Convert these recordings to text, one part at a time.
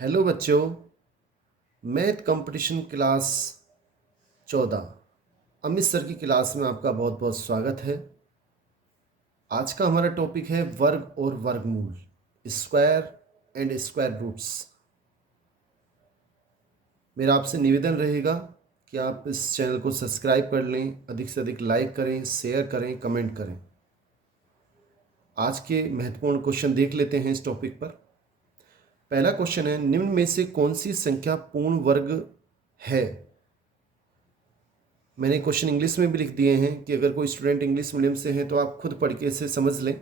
Hello बच्चों, math competition class 14 Amit sir की class में आपका बहुत बहुत स्वागत है। आज का हमारा टॉपिक है वर्ग और वर्गमूल, स्क्वायर एंड स्क्वायर रूट्स। मेरा आपसे निवेदन रहेगा कि आप इस चैनल को सब्सक्राइब कर लें, अधिक से अधिक लाइक करें, शेयर करें, कमेंट करें। आज के महत्वपूर्ण क्वेश्चन देख लेते हैं इस टॉपिक पर। पहला क्वेश्चन है, निम्न में से कौन सी संख्या पूर्ण वर्ग है? मैंने क्वेश्चन इंग्लिश में भी लिख दिए हैं कि अगर कोई स्टूडेंट इंग्लिश मीडियम से है तो आप खुद पढ़ के इसे समझ लें।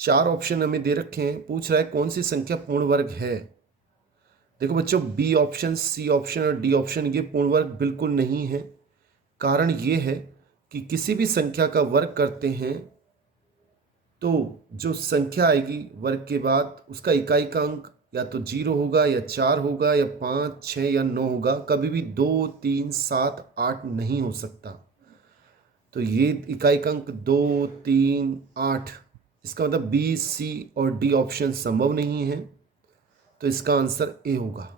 4 ऑप्शन हमें दे रखे हैं, पूछ रहा है कौन सी संख्या पूर्ण वर्ग है। देखो बच्चों, बी ऑप्शन, सी ऑप्शन और डी ऑप्शन ये पूर्ण वर्ग बिल्कुल नहीं है। कारण ये है कि किसी भी संख्या का वर्ग करते हैं तो जो संख्या आएगी वर्ग के बाद उसका इकाई का अंक या तो 0 होगा या 4 होगा या 5, 6 या 9 होगा। कभी भी 2, 3, 7, 8 नहीं हो सकता। तो ये इकाई का अंक 2, 3, 8, इसका मतलब बी, सी और डी ऑप्शन संभव नहीं है। तो इसका आंसर ए होगा।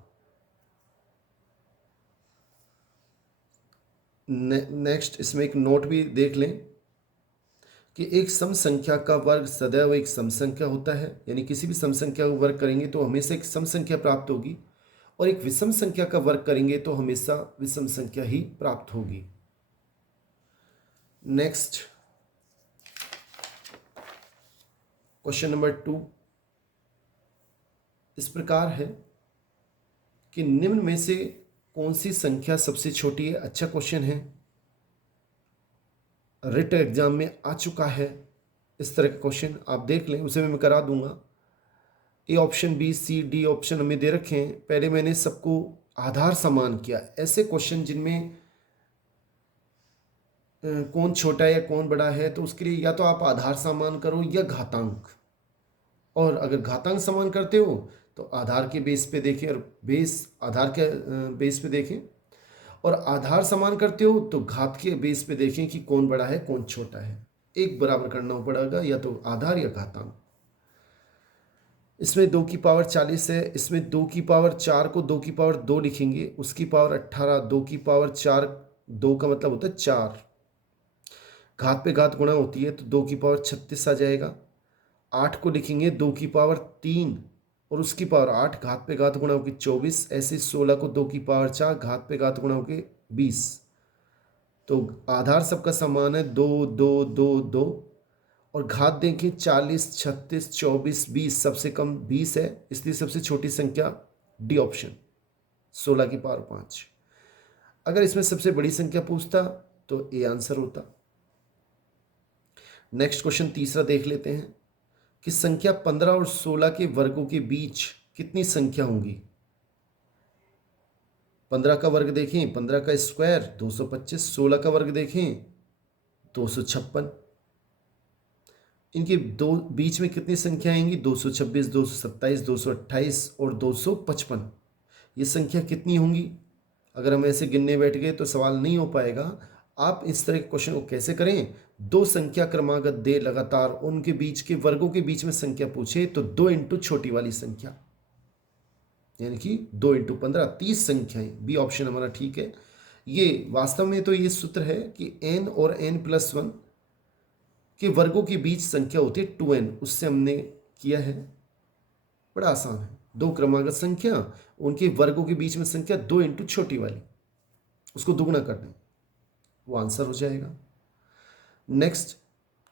नेक्स्ट इसमें एक नोट भी देख लें कि एक सम संख्या का वर्ग सदैव एक सम संख्या होता है, यानी किसी भी सम संख्या का वर्ग करेंगे तो हमेशा एक सम संख्या प्राप्त होगी, और एक विषम संख्या का वर्ग करेंगे तो हमेशा विषम संख्या ही प्राप्त होगी। नेक्स्ट क्वेश्चन नंबर 2 इस प्रकार है कि निम्न में से कौन सी संख्या सबसे छोटी है? अच्छा क्वेश्चन है, रिट एग्जाम में आ चुका है। इस तरह का क्वेश्चन आप देख लें, उसे मैं करा दूंगा। A option, B, C, D option हमें दे रखे हैं। पहले मैंने सबको आधार समान किया। ऐसे क्वेश्चन जिनमें कौन छोटा है या कौन बड़ा है, तो उसके लिए या तो आप आधार समान करो या घातांक। और अगर घातांक समान करते हो तो आधार के बेस पे देखें और आधार के बेस पे देखें, और आधार समान करते हो तो घात के बेस पे देखें कि कौन बड़ा है कौन छोटा है। एक बराबर करना पड़ेगा, या तो आधार या घातांक। इसमें 2 की पावर 40 है, इसमें 2 की पावर 4 को 2 की पावर 2 लिखेंगे, उसकी पावर 18, 2 की पावर 4, 2 का मतलब होता है 4। घात पे घात गुणा होती है तो 2 की पावर 36 आ जाएगा। 8 को लिखेंगे 2 की पावर 3 और उसकी पावर 8, घात पे घात गुणा होगी 24। ऐसे 16 को 2 की पावर 4, घात पे घात गुणा होगी 20। तो आधार सबका समान है 2, 2, 2, 2, और घात देखें 40, 36, 24, 20, सबसे कम 20 है, इसलिए सबसे छोटी संख्या डी ऑप्शन 16 की पावर 5। अगर इसमें सबसे बड़ी संख्या पूछता तो ए आंसर होता। नेक्स्ट क्वेश्चन तीसरा देख लेते हैं कि संख्या 15 और 16 के वर्गों के बीच कितनी संख्या होंगी? 15 का वर्ग देखें, 15 का स्क्वायर 225, 16 का वर्ग देखें 256। इनके दो बीच में कितनी संख्या आएंगी? 226, 227, 228 और 255। ये संख्या कितनी होंगी? अगर हम ऐसे गिनने बैठ गए तो सवाल नहीं हो पाएगा। आप इस तरह के क्वेश्चन को कैसे करें? 2 संख्या क्रमागत दे लगातार, उनके बीच के वर्गों के बीच में संख्या पूछे तो 2 इंटू छोटी वाली संख्या, यानी कि 2 इंटू 15, 30 संख्याएं। बी ऑप्शन हमारा ठीक है। ये वास्तव में तो ये सूत्र है कि n और n+1 के वर्गों के बीच संख्या होती है 2n, उससे हमने किया है। बड़ा आसान है। 2 क्रमागत संख्या, उनके वर्गों के बीच में संख्या 2 इंटू छोटी वाली, उसको दुगना कर दें, वो आंसर हो जाएगा। नेक्स्ट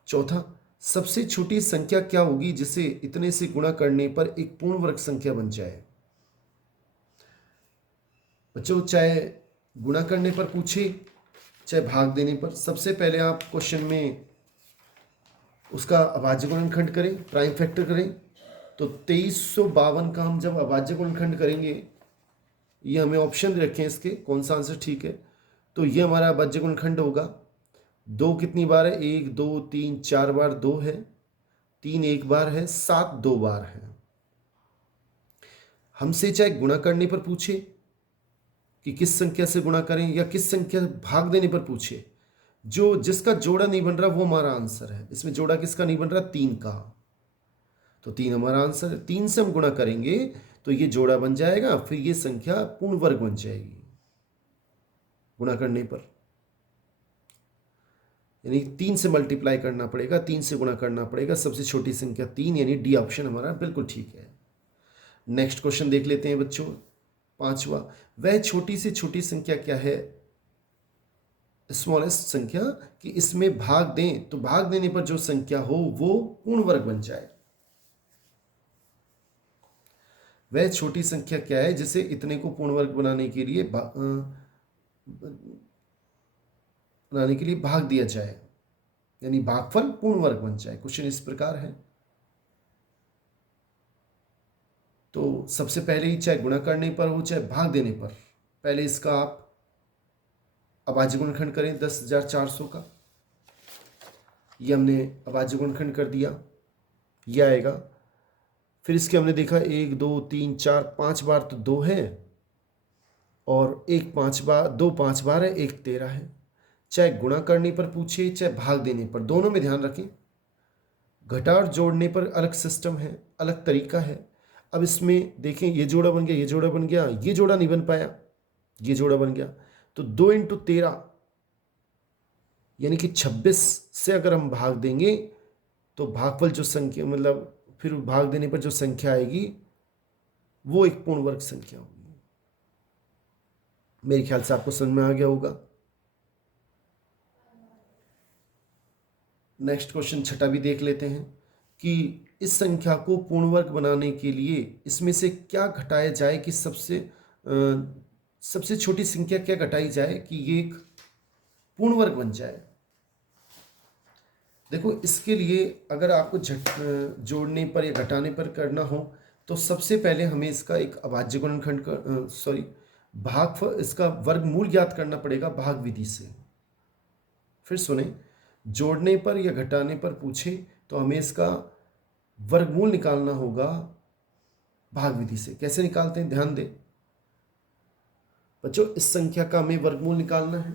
चौथा, सबसे छोटी संख्या क्या होगी जिसे इतने से गुणा करने पर एक पूर्ण वर्ग संख्या बन जाए? बच्चों, चाहे गुणा करने पर पूछे चाहे भाग देने पर, सबसे पहले आप क्वेश्चन में उसका अभाज्य गुणनखंड करें, प्राइम फैक्टर करें। तो 2352 का हम जब अभाज्य गुणनखंड करेंगे, ये हमें ऑप्शन रखें इसके कौन सा आंसर ठीक है, तो ये हमारा अभाज्य गुणनखंड होगा। 2 कितनी बार है? 1, 2, 3, 4 बार 2 है, 3 एक बार है, 7 2 बार है। हमसे चाहे गुणा करने पर पूछे कि किस संख्या से गुणा करें या किस संख्या भाग देने पर पूछे, जो जिसका जोड़ा नहीं बन रहा वो हमारा आंसर है। इसमें जोड़ा किसका नहीं बन रहा? 3 का। तो 3 हमारा आंसर है। 3 से हम गुणा करेंगे तो ये जोड़ा बन जाएगा, फिर ये संख्या पूर्ण वर्ग बन जाएगी गुणा करने पर। यानी 3 से मल्टीप्लाई करना पड़ेगा, 3 से गुणा करना पड़ेगा, सबसे छोटी संख्या 3, यानी डी ऑप्शन हमारा बिल्कुल ठीक है। नेक्स्ट क्वेश्चन देख लेते हैं बच्चों, 5वां। वह छोटी से छोटी संख्या क्या है, स्मॉलेस्ट संख्या, कि इसमें भाग दें तो भाग देने पर जो संख्या हो वो पूर्ण वर्ग बन जाए। वह छोटी संख्या क्या है जिसे इतने को पूर्ण वर्ग बनाने के लिए भाग दिया जाए, यानी भागफल पूर्ण वर्ग बन जाए। क्वेश्चन इस प्रकार है। तो सबसे पहले ही चाहे गुणा करने पर हो चाहे भाग देने पर, पहले इसका आप अभाज्य गुणनखंड करें 10,400 का। ये हमने अभाज्य गुणनखंड कर दिया, ये आएगा। फिर इसके हमने देखा 1 2 3 4 5 बार तो 2 है, और 1 5 बार, 2 5 बार है, 1 13 है। चाहे गुणा करने पर पूछे चाहे भाग देने पर, दोनों में ध्यान रखें। घटा और जोड़ने पर अलग सिस्टम है, अलग तरीका है। अब इसमें देखें, ये जोड़ा बन गया, ये जोड़ा बन गया, ये जोड़ा नहीं बन पाया, ये जोड़ा बन गया। तो 2 × 13 यानी कि 26 से अगर हम भाग देंगे तो भागफल जो संख्या, मतलब फिर भाग देने पर जो संख्या आएगी वो एक पूर्ण वर्ग संख्या होगी। मेरे ख्याल से आपको समझ में आ गया होगा। नेक्स्ट क्वेश्चन 6 भी देख लेते हैं कि इस संख्या को पूर्ण वर्ग बनाने के लिए इसमें से क्या घटाया जाए कि सबसे छोटी संख्या क्या घटाई जाए कि ये एक पूर्ण वर्ग बन जाए। देखो, इसके लिए अगर आपको जोड़ने पर या घटाने पर करना हो तो सबसे पहले हमें इसका एक अभाज्य गुणनखंड इसका वर्गमूल ज्ञात करना पड़ेगा भाग विधि से। फिर सुने, जोड़ने पर या घटाने पर पूछे तो हमें इसका वर्गमूल निकालना होगा भाग विधि से। कैसे निकालते हैं, ध्यान दें बच्चों। इस संख्या का हमें वर्गमूल निकालना है।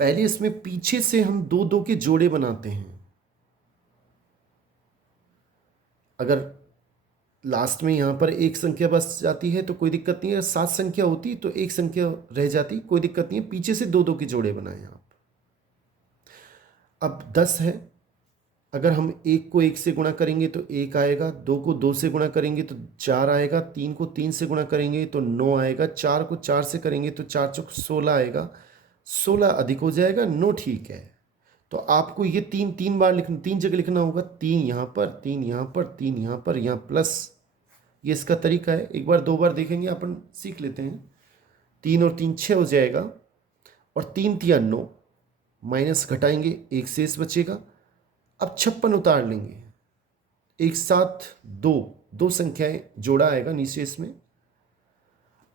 पहले इसमें पीछे से हम 2 2 के जोड़े बनाते हैं। अगर लास्ट में यहां पर एक संख्या बच जाती है तो कोई दिक्कत नहीं है, 7 संख्या होती तो एक संख्या रह जाती, कोई दिक्कत नहीं है। पीछे से 2 2 के जोड़े बनाए आप। अब 10 है, अगर हम 1 को 1 से गुणा करेंगे तो 1 आएगा, 2 को 2 से गुणा करेंगे तो 4 आएगा, 3 को 3 से गुणा करेंगे तो 9 आएगा, 4 को 4 से करेंगे तो 4 चौक 16 आएगा। 16 अधिक हो जाएगा, 9 ठीक है। तो आपको ये 3 बार लिखना, 3 जगह लिखना होगा। 3 यहाँ पर, 3 यहाँ पर, 3 यहाँ पर, यहाँ प्लस। ये इसका तरीका है, एक बार 2 बार देखेंगे अपन सीख लेते हैं। 3 और 3 6 हो जाएगा, और 3 3 9, माइनस घटाएंगे, 1 शेष बचेगा। अब 56 उतार लेंगे, एक साथ 2 संख्याएं जोड़ा आएगा नीचे इसमें।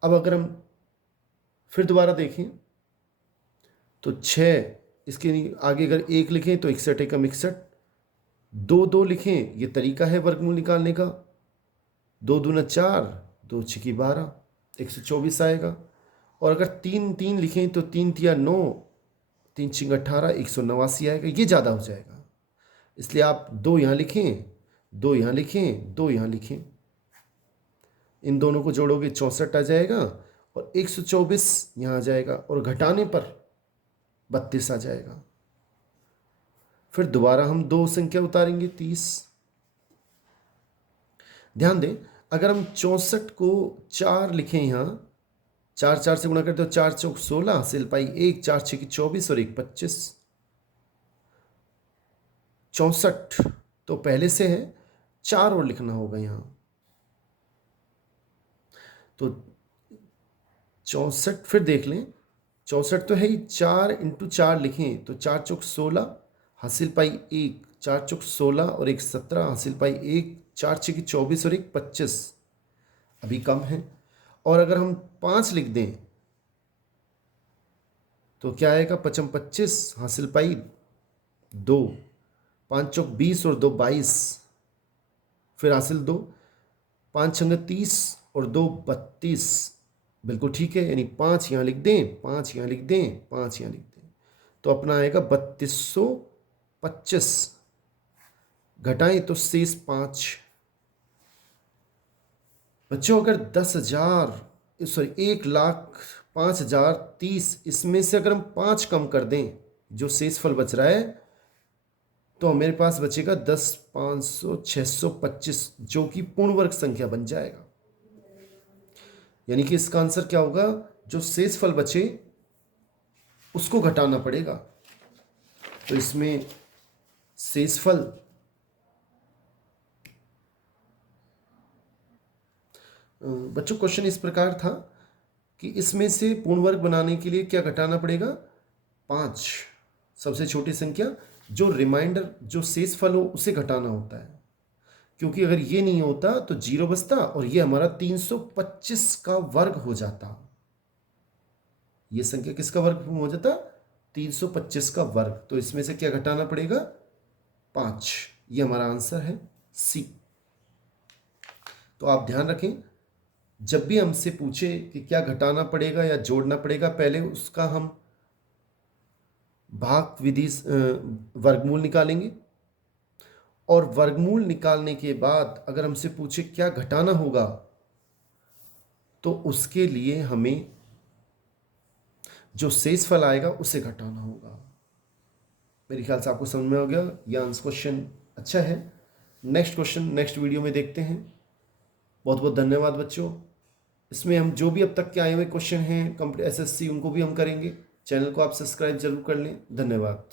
अब अगर हम फिर दोबारा देखें तो 6, इसके आगे अगर 1 लिखें तो 61 एकम 61, 2 2 लिखें, ये तरीका है वर्गमूल निकालने का। 2 दूना 4, 2 छकी 12, 124 आएगा। और अगर 3 3 लिखें तो 3 3 9, 3 6 18, 189 आएगा। ये ज़्यादा हो जाएगा, इसलिए आप 2 यहाँ लिखें, 2 यहाँ लिखें, 2 यहाँ लिखें। इन दोनों को जोड़ोगे 64 आ जाएगा, और 124 यहाँ आ जाएगा, और घटाने पर 32 आ जाएगा। फिर दोबारा हम 2 संख्या उतारेंगे, 30। ध्यान दें, अगर हम 64 को 4 लिखें, यहाँ 4 4 से गुणा करते हो 4 चौक 16, हासिल पाई 1, 4 6 24 और 1 25। 64 तो पहले से है, 4 और लिखना होगा यहाँ। तो 64 फिर देख लें, 64 तो है ही, 4 × 4 लिखें तो 4 चौक 16, हासिल पाई 1, 4 चौक 16 और 1 17, हासिल पाई 1, 4 6 24 और 1 25। अभी कम है। और अगर हम 5 लिख दें तो क्या आएगा, 5 25, हासिल पाई 2, 5 चौक 20 और 2 22, फिर हासिल 2, 5 6 30 और 2 32। बिल्कुल ठीक है, यानी 5 यहाँ लिख दें, 5 यहाँ लिख दें, 5 यहाँ लिख दें, तो अपना आएगा 3225। घटाएं तो शेष 5। बच्चों अगर 10,000 सॉरी 1,05,030 इसमें से अगर हम 5 कम कर दें, जो शेषफल बच रहा है, तो मेरे पास बचेगा 10, 500, 625, जो कि पूर्ण वर्ग संख्या बन जाएगा। यानी कि इसका आंसर क्या होगा, जो शेषफल बचे उसको घटाना पड़ेगा। तो इसमें शेषफल बच्चों क्वेश्चन इस प्रकार था कि इसमें से पूर्ण वर्ग बनाने के लिए क्या घटाना पड़ेगा, 5, सबसे छोटी संख्या, जो रिमाइंडर जो शेषफल हो उसे घटाना होता है, क्योंकि अगर ये नहीं होता तो 0 बचता और ये हमारा 325 का वर्ग हो जाता। ये संख्या किसका वर्ग हो जाता, 325 का वर्ग। तो इसमें से क्या घटाना पड़ेगा, 5। ये हमारा आंसर है सी। तो आप ध्यान रखें, जब भी हमसे पूछे कि क्या घटाना पड़ेगा या जोड़ना पड़ेगा, पहले उसका हम भाग विधि वर्गमूल निकालेंगे, और वर्गमूल निकालने के बाद अगर हमसे पूछे क्या घटाना होगा, तो उसके लिए हमें जो शेषफल आएगा उसे घटाना होगा। मेरे ख्याल से आपको समझ में हो गया। यह आंसर क्वेश्चन अच्छा है। नेक्स्ट क्वेश्चन नेक्स्ट वीडियो में देखते हैं। बहुत बहुत धन्यवाद बच्चों। इसमें हम जो भी अब तक के आए हुए क्वेश्चन हैं कंप्लीट एसएससी, उनको भी हम करेंगे। चैनल को आप सब्सक्राइब जरूर कर लें। धन्यवाद।